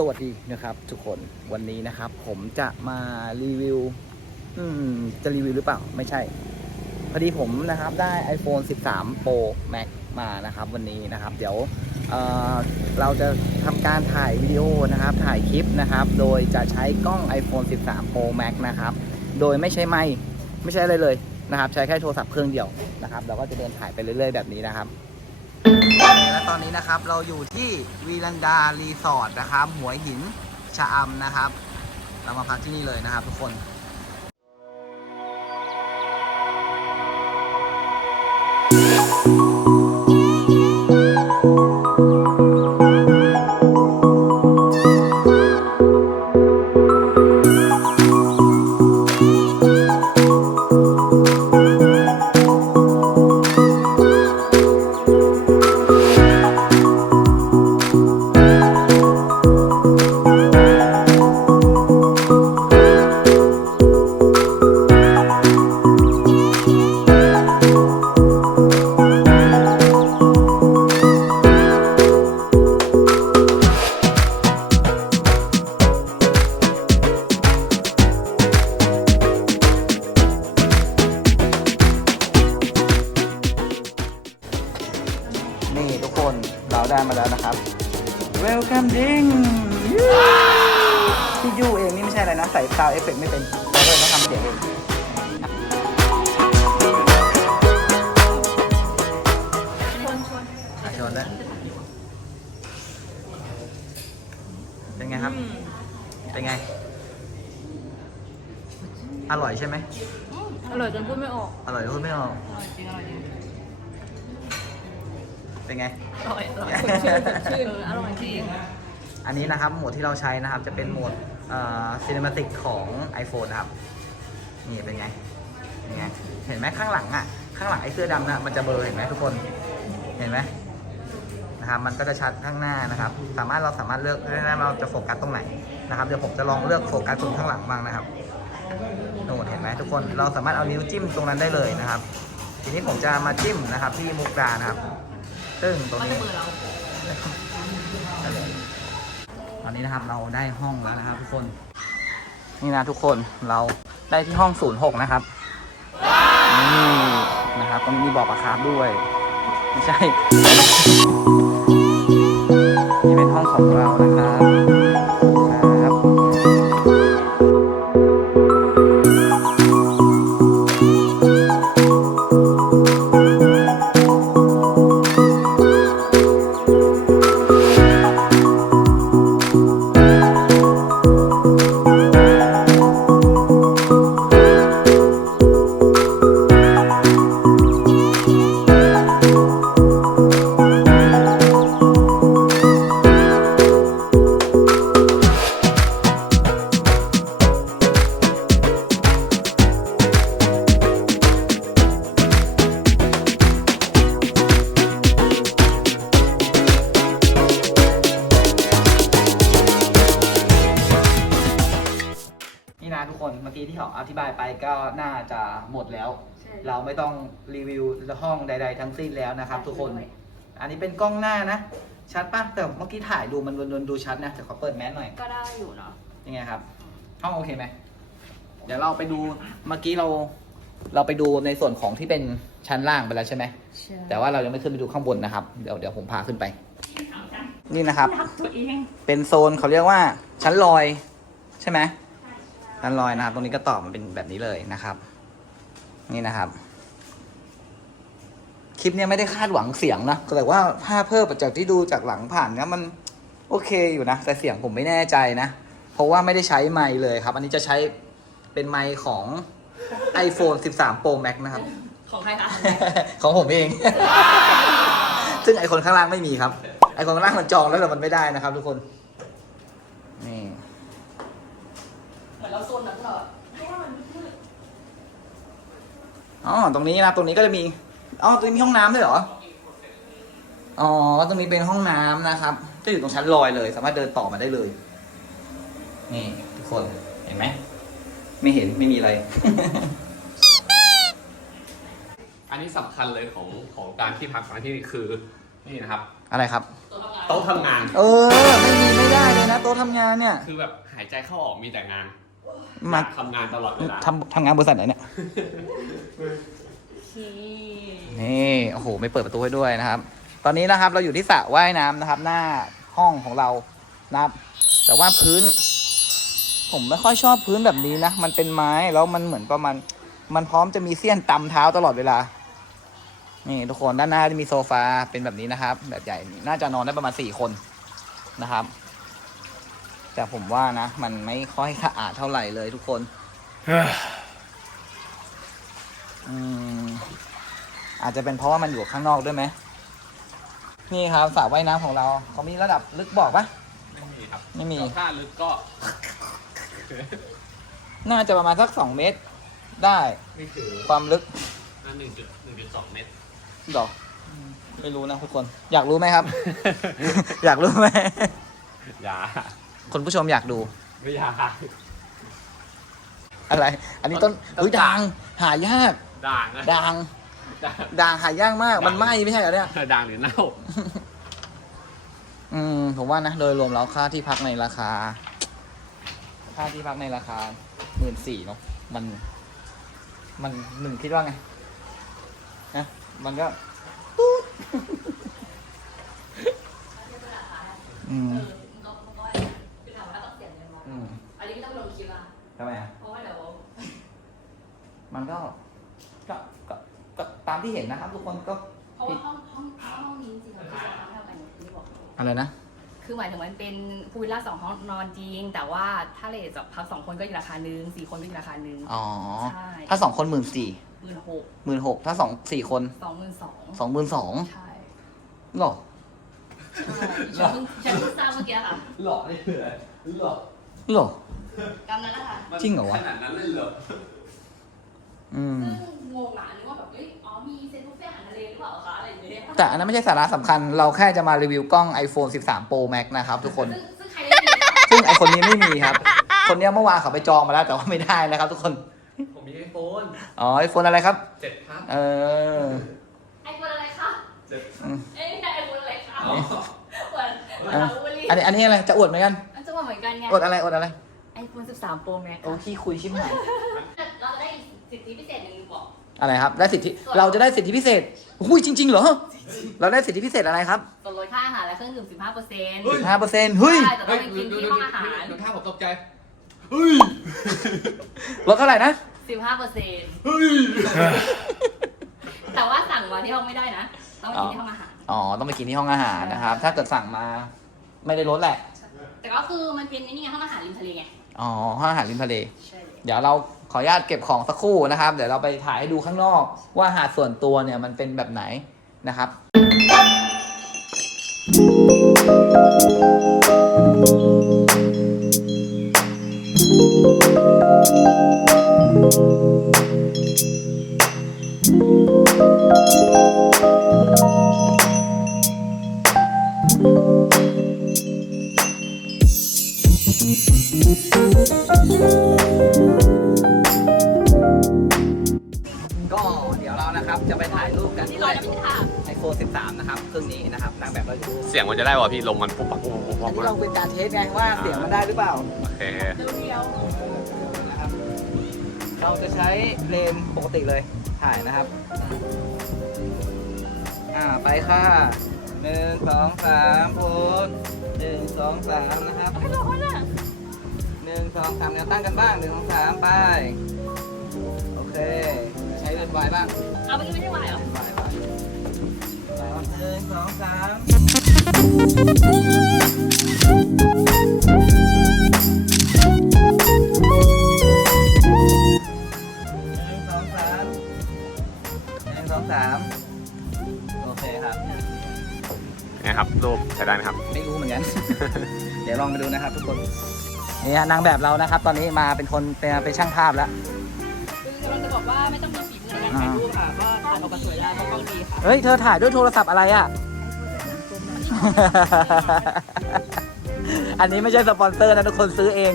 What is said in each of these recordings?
สวัสดีนะครับ ทุกคนวันนี้นะครับ ผมจะมารีวิว อืม จะรีวิวหรือเปล่า ไม่ใช่ พอดีผมนะครับ ได้ iPhone 13 Pro Max มานะครับ วันนี้นะครับ เดี๋ยวเเราจะทำการถ่ายวิดีโอนะครับ ถ่ายคลิปนะครับ โดยจะใช้กล้อง iPhone 13 Pro Max นะครับ โดยไม่ใช้ไมค์ไม่ใช่อะไรเลยนะครับ ใช้แค่โทรศัพท์เครื่องเดียวนะครับ เราก็จะเดินถ่ายไปเรื่อยๆแบบนี้นะครับ และตอนนี้นะครับเราอยู่ที่วีลันดารีสอร์ทนะครับหัวหินชะอำนะครับ เรามาพักที่นี่เลยนะครับทุกคนนี่ เป็นไงครับ เป็นไง อร่อยใช่ไหม อร่อยจนพูดไม่ออก อร่อยพูดไม่ออก อร่อยจริงอร่อยจริงเป็นไง อร่อยอร่อยสดชื่นสดชื่นเอออร่อยจริงอันนี้นะครับโหมดที่เราใช้นะครับ จะเป็นโหมดซีนิมาติกของ iPhone นะครับ นี่เป็นไงเป็นไง เห็นไหมข้างหลังอะ ข้างหลังไอ้เสื้อดำน่ะมันจะเบลอเห็นไหมทุกคน เห็นไหม นะครับ มันก็จะชัดข้างหน้านะครับ สามารถเราสามารถเลือกได้ว่าเราจะโฟกัสตรงไหนนะครับ เดี๋ยวผมจะลองเลือกโฟกัสตรงข้างหลังบ้างนะครับโน่นเห็นไหมทุกคน เราสามารถเอานิ้วจิ้มตรงนั้นได้เลยนะครับ ทีนี้ผมจะมาจิ้มนะครับที่มุกดานะครับ ซึ่งตรงมันจะนี้เบื่อเราตอนนี้นะครับเราได้ห้องแล้วนะครับ ทุกคน นี่นะทุกคนเราได้ที่ห้อง06นะครับนี่นะครับก็มีบ่อปลาคาร์ฟด้วย ไม่ใช่ อกี้ที่เขาอธิบายไปก็น่าจะหมดแล้วเราไม่ต้องรีวิวห้องใด ๆ ทั้งสิ้นแล้วนะครับทุกคน อันนี้เป็นกล้องหน้านะ ชัดปะแต่เมื่อกี้ถ่ายดูมันวนๆดูชัดนะแต่ขอเปิดแมสหน่อยก็ได้อยู่เนาะยังไงครับ ห้องโอเคไหมเดี๋ยวเราไปดูเมื่อกี้เรา เราไปดูในส่วนของที่เป็นชั้นล่างไปแล้วใช่ไหมแต่ว่าเรายังไม่ขึ้นไปดูข้างบนนะครับ เดี๋ยวเดี๋ยวผมพาขึ้นไป นี่นะครับ ตัวเองเป็นโซนเขาเรียกว่าชั้นลอย ใช่ไหม ชั้นลอยนะครับ ตรงนี้ก็ต่อมาเป็นแบบนี้เลยนะครับ นี่นะครับ คลิปเนี้ยไม่ได้คาดหวังเสียงนะแต่ว่าภาพเพิ่มจากที่ดูจากหลังผ่านเนี้ยมันโอเคอยู่นะ แต่เสียงผมไม่แน่ใจนะ เพราะว่าไม่ได้ใช้ไมค์เลยครับ อันนี้จะใช้เป็นไมค์ของ iPhone 13 Pro Max นะครับ ของใครคะ ของผมเอง ซึ่งไอคนข้างล่างไม่มีครับ ไอคนข้างล่างมันจองแล้วแต่มันไม่ได้นะครับทุกคนนี่ เหมื อนเราโซนนั้นเหรออ๋อตรงนี้นะตรงนี้ก็จะมีอ๋อตรงนี้มีห้องน้ำด้วยเหรออ๋อตรงนี้เป็นห้องน้ำนะครับจะอยู่ตรงชั้นลอยเลย สามารถเดินต่อมาได้เลย นี่ทุกคนเห็นไหมไม่เห็นไม่มีอะไร อันนี้สำคัญเลยของของการที่พักมาที่นี่คือนี่นะครับ อะไรครับโต๊ะทำงาน เออ ไม่มีไม่ได้เลยนะโต๊ะทำงานงานเนี่ย คือแบบหายใจเข้าออกมีแต่งาน มาอยกทำงานตลอดเวลาทำทำงานบริษัทไหนเนี่ยนี่นี่โอ้โหไม่เปิดประตูให้ด้วยนะครับ ตอนนี้นะครับเราอยู่ที่สระว่ายน้ำนะครับ หน้าห้องของเรานะครับ แต่ว่าพื้น ผมไม่ค่อยชอบพื้นแบบนี้นะมันเป็นไม้แล้วมันเหมือนประมาณมันพร้อมจะมีเสี้ยนตำเท้าตลอดเวลา นี่ทุกคนด้านหน้าจะมีโซฟาเป็นแบบนี้นะครับ แบบใหญ่น่าจะนอนได้ประมาณสี่คนนะครับ แต่ผมว่านะ มันไม่ค่อยสะอาดเท่าไหร่เลยทุกคนอืมอาจจะเป็นเพราะว่ามันอยู่ข้างนอกด้วยไหม นี่ครับสระว่ายน้ำของเราเขามีระดับลึกบอกปะไม่มีครับไม่มี ถ้าลึกก็ น่าจะประมาณสักสองเมตร ได้ไม่ถือความลึกนั่นหนึ่งจุดหนึ่งจุดสองเมตรดอกไม่รู้นะทุกคน อยากรู้ไหมครับ อยากรู้ไหมอย่า คนผู้ชมอยากดู ไม่อยากอะไร อันนี้ต้นต้นเฮ้ยด่างหายากด่างนะด่างด่างด่างหายากมาก มันด่างไหม้ไม่ใช่เหรอเนี่ย ด่างหรือเน่าอืมผมว่านะโดยรวมแล้วค่าที่พักในราคา ค่าที่พักในราคาหมื่นสี่เนาะมัน มันหนึ่งคิดว่าไงนะมันก็ตูดอืม ทำไมอะเพราะว่าเดี๋ยวมันก็ก็ก็ก็ตามที่เห็นนะครับ ทุกคนก็เพราะว่าห้องห้องห้องนี้จริงๆเขาจะทำเท่ากันอย่างที่บอก อะไรนะ คือหมายถึงมันเป็นพูลวิลล่าสองห้องนอนจริง แต่ว่าถ้าเลทแบบพักสองคนก็อีกราคานึงสี่คนก็อีกราคานึงอ๋อ ใช่ถ้าสองคนหมื่นสี่หมื่นหกหมื่นหกถ้าสองสี่คนสองหมื่นสองสองหมื่นสองใช่หรอใช่ฉันเพิ่งฉันเพิ่งทราบเมื่อกี้ค่ะหลอกได้เลยหลอกหรอ กำนั้นแหละค่ะจริงเหรอวะ ขนาดนั้นเลยเหรออืม ซึ่งงงอะนึกว่าแบบเอ้ยอ๋อมีเซ็นบุฟเฟ่ต์อาหารทะเลหรือเปล่าคะอะไรอย่างเงี้ยแต่อันนั้นไม่ใช่สาระสำคัญ เราแค่จะมารีวิวกล้อง iPhone 13 Pro Max นะครับทุกคน ซึ่งซึ่งใครได้ยินซึ่งไอคนนี้ไม่มีครับ คนเนี้ยเมื่อวานเขาไปจองมาแล้วแต่ว่าไม่ได้นะครับ ทุกคน ผมมีไอโฟนอ๋อไอโฟนอะไรครับ เจ็ดครับเออ ไอโฟนอะไรคะเจ็ดอืมเอ้ยไอโฟนอะไรคะอ๋อเหมือนเหมือนอะเราบุรีอันนี้อันนี้อะไร จะอวดเหมือนกัน อันจะว่าเหมือนกันไง อวดอะไร อวดอะไร ไอโฟน13 Pro Max โอ้ขี้คุยชิบหายเราจะได้สิทธิพิเศษหนึ่งบอก อะไรครับ ได้สิทธิ เราจะได้สิทธิพิเศษอุ้ยจริง ๆ เหรอ เราได้สิทธิพิเศษอะไรครับส่วนลดค่าอาหารและเครื่องดื่ม 15เปอร์เซ็นต์เฮ้ย5เปอร์เซ็นต์เฮ้ย ใช่แต่ต้องไปกินที่ห้องอาหารดูท่าผมตกใจ เฮ้ย ลดเท่าไหร่นะ 15เปอร์เซ็นต์เฮ้ย แต่ว่าสั่งมาที่ห้องไม่ได้นะ ต้องไปกินที่ห้องอาหาร อ๋อ ต้องไปกินที่ห้องอาหารนะครับ ถ้าเกิดสั่งมา ไม่ได้ลดแหละ แต่ก็คือมันเป็นไอ้นี่ไงห้องอาหารริมทะเลไง อ๋อห้องอาหารริมทะเล ใช่เดี๋ยวเราขออนุญาตเก็บของสักครู่นะครับ เดี๋ยวเราไปถ่ายให้ดูข้างนอก ว่าหาดส่วนตัวเนี่ยมันเป็นแบบไหนนะครับ ก็เดี๋ยวเรานะครับจะไปถ่ายรูปกันที่ด้เราวยจะไม่ใช่ค่ะ iPhone 13 นะครับเครื่องนี้นะครับนางแบบเราอยู่เสียงมันจะได้วะพี่ลมมันปุ๊บปั๊บปุ๊บปั๊บปุ๊บอัปั๊นบนี้เราเป็นการเทสไงว่าเสียงมันได้หรือเปล่าโอเคเดียวนะครับเราจะใช้เลนส์ปกติเลยถ่ายนะครับ อ่าไปค่ะหนึ่งสองสามโพสหนึ่งสองสามนะครับ ไม่ร้อนอะหนึ่ งสองสามแนวตั้งกันบ้างหนึ่งสองสามไป โอเค ใช้เลนส์วายบ้างเอาเมื่อกี้ไม่ใช่วายเหรอวายบ้างไปครับหนึ่งสองสามหนึ่งสองสามหนึ่งสองสามโอเคครับ นะครับรูปใช้ได้ไหมครับ ไม่รู้เหมือนกัน เดี๋ยวลองไปดูนะครับทุกคน นี่ฮะนางแบบเรานะครับ ตอนนี้มาเป็นคนเป็นเป็นช่างภาพแล้วคือกำลังจะบอกว่าไม่ต้องมีฝีมือในการถ่ายรูปค่ะก็ถ่ายออกมาสวยได้เพราะกล้องดีค่ะเฮ้ยเธอถ่ายด้วยโทรศัพท์อะไรอะ อันนี้ไม่ใช่สปอนเซอร์นะทุกคนซื้อเอง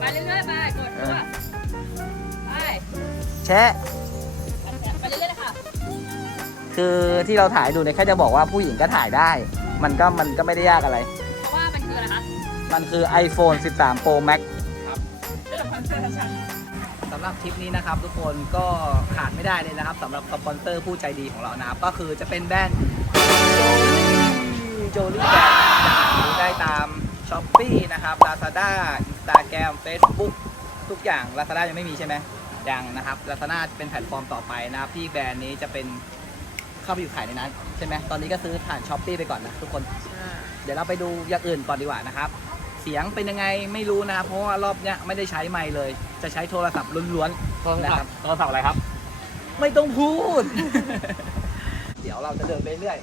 ไปเรื่อยๆไปกดด้วยไปแชะไปเรื่อยๆเลยค่ะคือที่เราถ่ายดูเนี่ยแค่จะบอกว่าผู้หญิงก็ถ่ายได้ มันก็มันก็ไม่ได้ยากอะไรเพราะว่า มันคืออะไรคะมันคือ iPhone 13 Pro Max ครับสำหรับทริปนี้นะครับทุกคนก็ขาดไม่ได้เลยนะครับสำหรับสปอนเซอร์ผู้ใจดีของเรานะครับ ก็คือจะเป็นแบรนด์โจลี่แบรนด์ได้ตาม s h อ p e e นะครับ Lazada Instagram Facebook ทุกอย่าง Lazada ยังไม่มีใช่ไหมยังนะครับ Lazada จะเป็นแพลตฟอร์มต่อไปนะครับที่แบรนด์นี้จะเป็นเข้าไปอยู่ขายในนั้น ใช่ไหมตอนนี้ก็ซื้อผ่าน s h อ p e e ไปก่อนนะทุกคน เดี๋ยวเราไปดูอย่างอื่นก่อนดีกว่านะครับ เสียงเป็นยังไงไม่รู้นะครับเพราะว่ารอบเนี้ยไม่ได้ใช้ไมค์เลย จะใช้โทรศัพท์ล้วนโทรๆนะศัคพรับ ท์โทรศัพท์อะไรครับ ไม่ต้องพูด เดี๋ยวเราจะเดินไปเรื่อย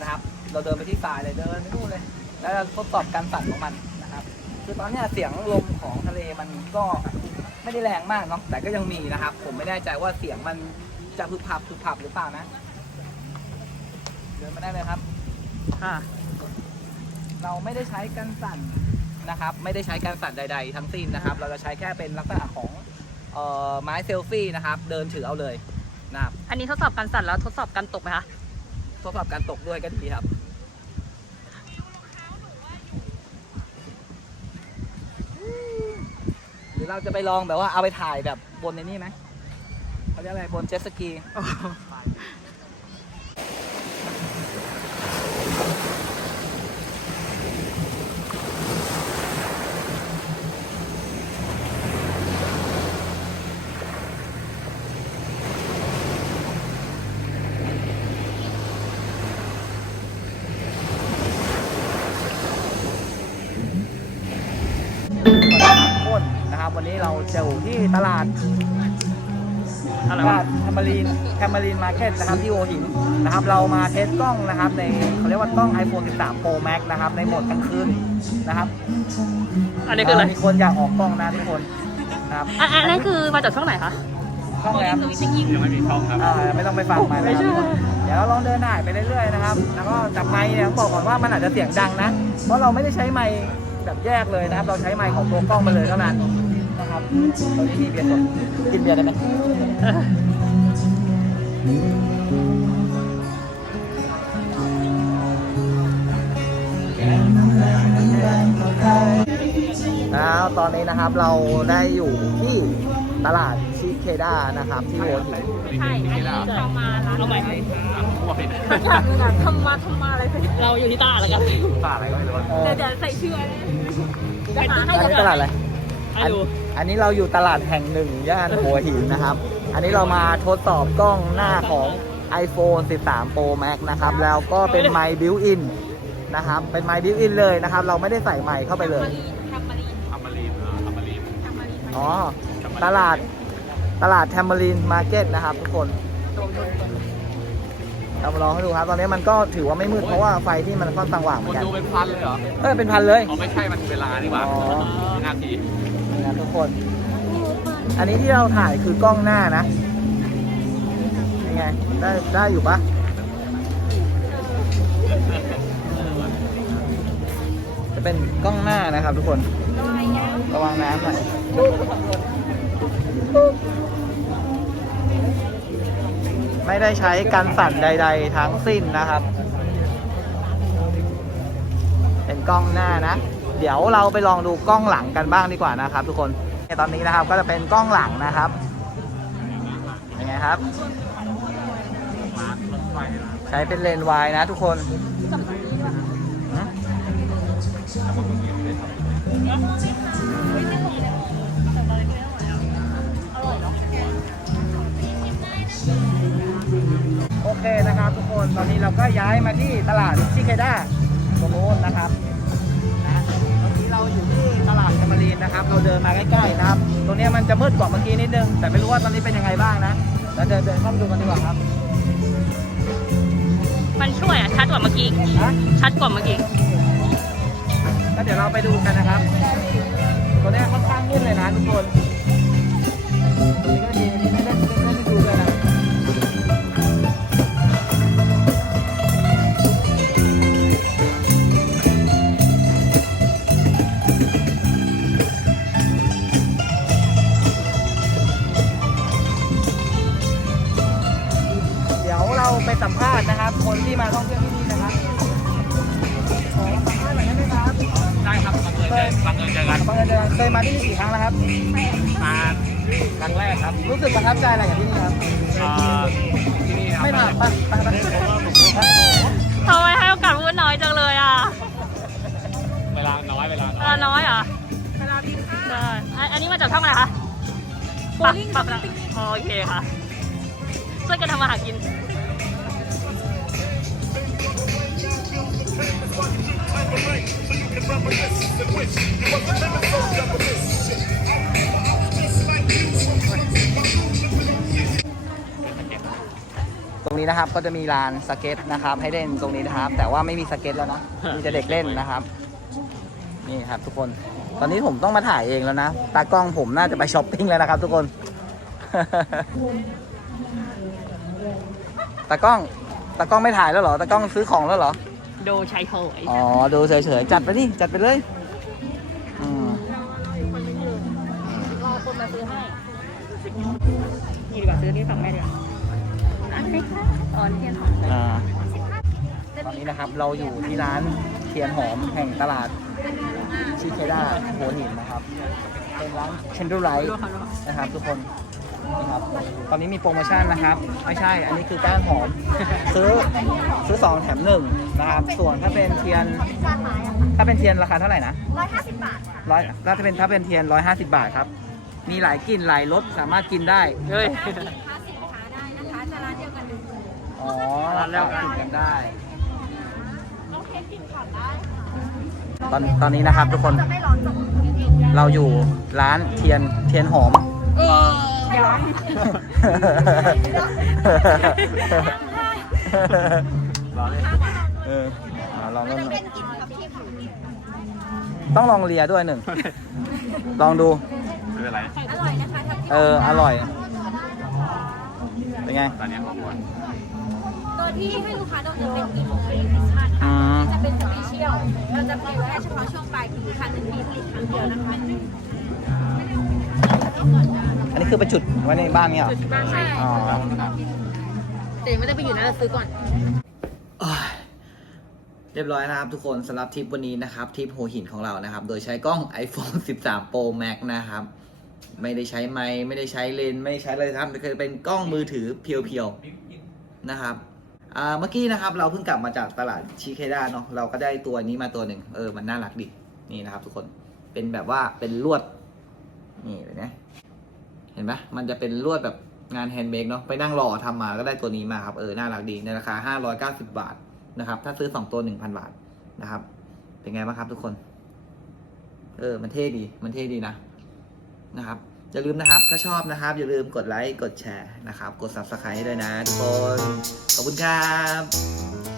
นะครับ เราเดินไปที่ทรายเลยเดินไปนู่นเลย แล้วเราทดสอบการสั่นของมันนะครับ คือตอนเนี้ยเสียงลมของทะเลมันก็ไม่ได้แรงมากเนาะ แต่ก็ยังมีนะครับ ผมไม่แน่ใจว่าเสียงมันจะพึบพับพึบพับหรือเปล่านะ เดินมาได้เลยครับค่ะเราไม่ได้ใช้กันสั่น นะครับไม่ได้ใช้กันสั่นใด ๆ ทั้งสิ้นนะครับ เราจะใช้แค่เป็นลักษณะของเอ่อไม้เซลฟี่นะครับ เดินถือเอาเลยนะครับอันนี้ทดสอบการสั่นแล้วทดสอบการตกไหมคะทดสอบการตกด้วยก็ดีครับ หรือเราจะไปลองแบบว่าเอาไปถ่ายแบบบนในนี่ไหมเขาเรียกอะไรบนเจ็ตสกี คนนะครับ วันนี้ เราจะอยู่ที่ตลาดอะไรตวะลาดแคมเบรีนแคมเบรีนมาร์เก็ตนะครับที่โอหินนะครับ เรามาเทสกล้องนะครับ ในเขาเรียกว่ากล้อง iPhone 13 Pro Max นะครับ ในโหมดกลางคืนนะครับ อันนี้คืออะไรมีคนอยากออกกล้องนะทุกคนนะครับอะอันนั้นคือมาจากช่องไหนคะกล้องอะไรครับยังไม่มีช่องครับอ่าไม่ต้องไปฟังมันนะครับเดี๋ยวเราลองเดินถ่ายไปเรื่อยๆนะครับ แล้วก็จับไมค์เนี่ยต้องบอกก่อนว่ามันอาจจะเสียงดังนะ เพราะเราไม่ได้ใช้ไมค์แบบแยกเลยนะครับ เราใช้ไมค์ของตัวกล้องมาเลยเท่านั้นนะ ครับตอนนี้มีเบียร์สดกินเบียร์กันไหมแล้วตอนนี้นะครับเราได้อยู่ที่ตลาดชิเคด้านะครับที่หัวหินใช่อันนี้เรามาร้านเอาใหม่มั่วผิดทำมาทำมาอะไรเราอยู่ที่ตลาดแล้วกันป่าอะไรก็ไม่รู้เออเดี๋ยวเดี๋ยวใส่ชื่อไว้เดี๋ยวหาให้อันนี้ตลาดอะไรให้ดู อันนี้เราอยู่ตลาดแห่งหนึ่งย่านหัวหินนะครับ อันนี้เรามาทดสอบกล้องหน้าของ iPhone 13 Pro Max นะครับ แล้วก็เป็นไมค์บิวอินนะครับ เป็นไมค์บิวอินเลยนะครับ เราไม่ได้ใส่ไมค์เข้าไปเลย ทำมารีทำมารีนเออทำมารีนทำมารีอ๋อ ตลาด ตลาดแทมเบอรีนมาร์เก็ตนะครับทุกคนเรามาลองให้ดูครับ ตอนนี้มันก็ถือว่าไม่มืดเพราะว่าไฟที่มันค่อนข้างสว่างเหคมือนนกัน ดูเป็นพันเลยเหรอเออเป็นพันเลย อ๋อไม่ใช่มันเวลานี่หว่าอ๋อวินาที นะทุกคน อันนี้ที่เราถ่ายคือกล้องหน้านะยังไง ได้ได้อยู่ปะจะเป็นกล้องหน้านะครับทุกคน ระวังน้ำหน่อยไม่ได้ใช้การสั่นใด ๆ ทั้งสิ้นนะครับ เป็นกล้องหน้านะ เดี๋ยวเราไปลองดูกล้องหลังกันบ้างดีกว่านะครับ ทุกคนตอนนี้นะครับก็จะเป็นกล้องหลังนะครับยังไงครับ ใช้เป็นเลนส์วายนะทุกคนโอเคนะครับทุกคนตอนนี้เราก็ย้ายมาที่ตลาดชิเคด้าตรงโน้นนะครับ อยู่ที่ตลาดแคมารีนนะครับ เราเดินมาใกล้ๆนะครับ ตรงเนี้ยมันจะมืดกว่าเมื่อกี้นิดนึง แต่ไม่รู้ว่าตอนนี้เป็นยังไงบ้างนะแล้วเดินเดินเข้าไปดูกันดีกว่าครับ มันช่วยอะ ชัดกว่าเมื่อกี้นะชัดกว่าเมื่อกี้ ก็เดี๋ยวเราไปดูกันนะครับ ตัวเนี้ยค่อนข้างมืดเลยนะทุกคนตรงนี้ก็มีมีให้เล่น ที่นี่กี่ครั้งแล้วครับ มาครั้งแรกครับรู้สึกประทับใจอะไรกับที่นี่ครับอ่าที่นี่ครับไม่ผ่านปะไปไปทำไมให้โอกาสพูดน้อยจังเลยอะ เวลาน้อยเวลาเวน้อยลาน้อยเหรอเวลาดีค่ะอันอันนี้มาจากช่องอะไรคะโบลิ่งโอเคค่ะ ช่วยกันทำมาหากิน ตรงนี้นะครับก็จะมีลานสเก็ตนะครับ ให้เล่นตรงนี้นะครับ แต่ว่าไม่มีสเก็ตแล้วนะ มีแต่เด็กเล่นนะครับ นี่ครับทุกคน ตอนนี้ผมต้องมาถ่ายเองแล้วนะ ตากล้องผมน่าจะไปช้อปปิ้งแล้วนะครับ ทุกคน ตากล้อง ตากล้องไม่ถ่ายแล้วเหรอ ตากล้องซื้อของแล้วเหรอโดชัยโหยอ๋อ ดูเฉยๆ จัดไปดิจัดไปเลยอืมรอคนมาซื้อให้นี่ดีกว่าซื้อนี่ฝั่งแม่ดีกว่าอันนี้ค่ะอ๋อนี่เทียนหอมอ่าตอนนี้นะครับเราอยู่ที่ร้านเทียนหอมแห่งตลาดชิเคด้าโหัวหินนะครับ เป็นร้านเชนดูไรท์นะครับทุกคน นี่ครับ ตอนนี้มีโปรโมชั่นนะครับ ไม่ใช่ อันนี้คือก้านหอม ซื้อซื้อสองแถมหนึ่งนะครับ ส่วนถ้าเป็นเทียน ถ้าเป็นเทียนราคาเท่าไหร่นะร้อยห้าสิบบาทค่ะร้อยถ้าเป็นถ้าเป็นเทียนร้อยห้าสิบบาทครับ มีหลายกลิ่นหลายรสสามารถกินได้ เฮ้ยสินค้าสินค้าได้นะคะจะร้านเดียวกันอ๋อร้านแล้วกินกันได้โอเคกินขับได้ค่ะตอนตอนนี้นะครับทุกคนจะไม่ร้อนจบเราอยู่ร้านเทียนเทียนหอม ย้อนเออเอาลองมันลจะองเป็นกลิ่นกับพี่ค่ะต้องลองเลียด้วยหนึ่ง ลองดู ไม่เป็นไร อร่อยนะคะทับทิมเออ อร่อย เป็นไง ตอนนี้หอมหวานตัวที่ให้ลูกค้าโดนจะเป็นกลิ่นเบอร์รี่คริสต์มาสค่ะมจะเป็นสเปเชียลเราจะผลิตแค่เฉพาะช่วงปลายปีค่ะหนึ่งปีผลิตครั้งเดียวนะคะ อันนี้คือไปจุดไว้ในบ้านเนี่ยเหรอที่บ้านใช่อ๋อแต่ยังไม่ได้ไปอยู่นะเราซื้อก่อนโอ้ยเรียบร้อยนะครับทุกคนสำหรับทริปวันนี้นะครับทริปหัวหินของเรานะครับ โดยใช้กล้อง iPhone 13 Pro Max นะครับ ไม่ได้ใช้ไมค์ไม่ได้ใช้เลนส์ไม่ได้ใช้อะไรครับคือเป็นกล้องมือถือเพียวๆนะครับอ่าเมื่อกี้นะครับ เราเพิ่งกลับมาจากตลาดชิเคด้าเนาะเราก็ได้ตัวนี้มาตัวหนึ่งเออมันน่ารักดีนี่นะครับ ทุกคนเป็นแบบว่าเป็นลวด นี่เห็นไหมเห็นปะมันจะเป็นลวดแบบงานแฮนด์เมดเนาะไปนั่งรอทำมาก็ได้ตัวนี้มาครับเออน่ารักดีในราคา 590 บาทนะครับ ถ้าซื้อ 2 ตัว 1,000 บาทนะครับ เป็นไงบ้างครับทุกคน เออ มันเท่ดี มันเท่ดีนะนะครับ อย่าลืมนะครับ ถ้าชอบนะครับ อย่าลืมกดไลค์ กดแชร์นะครับ กด subscribe ให้ด้วยนะทุกคน ขอบคุณครับ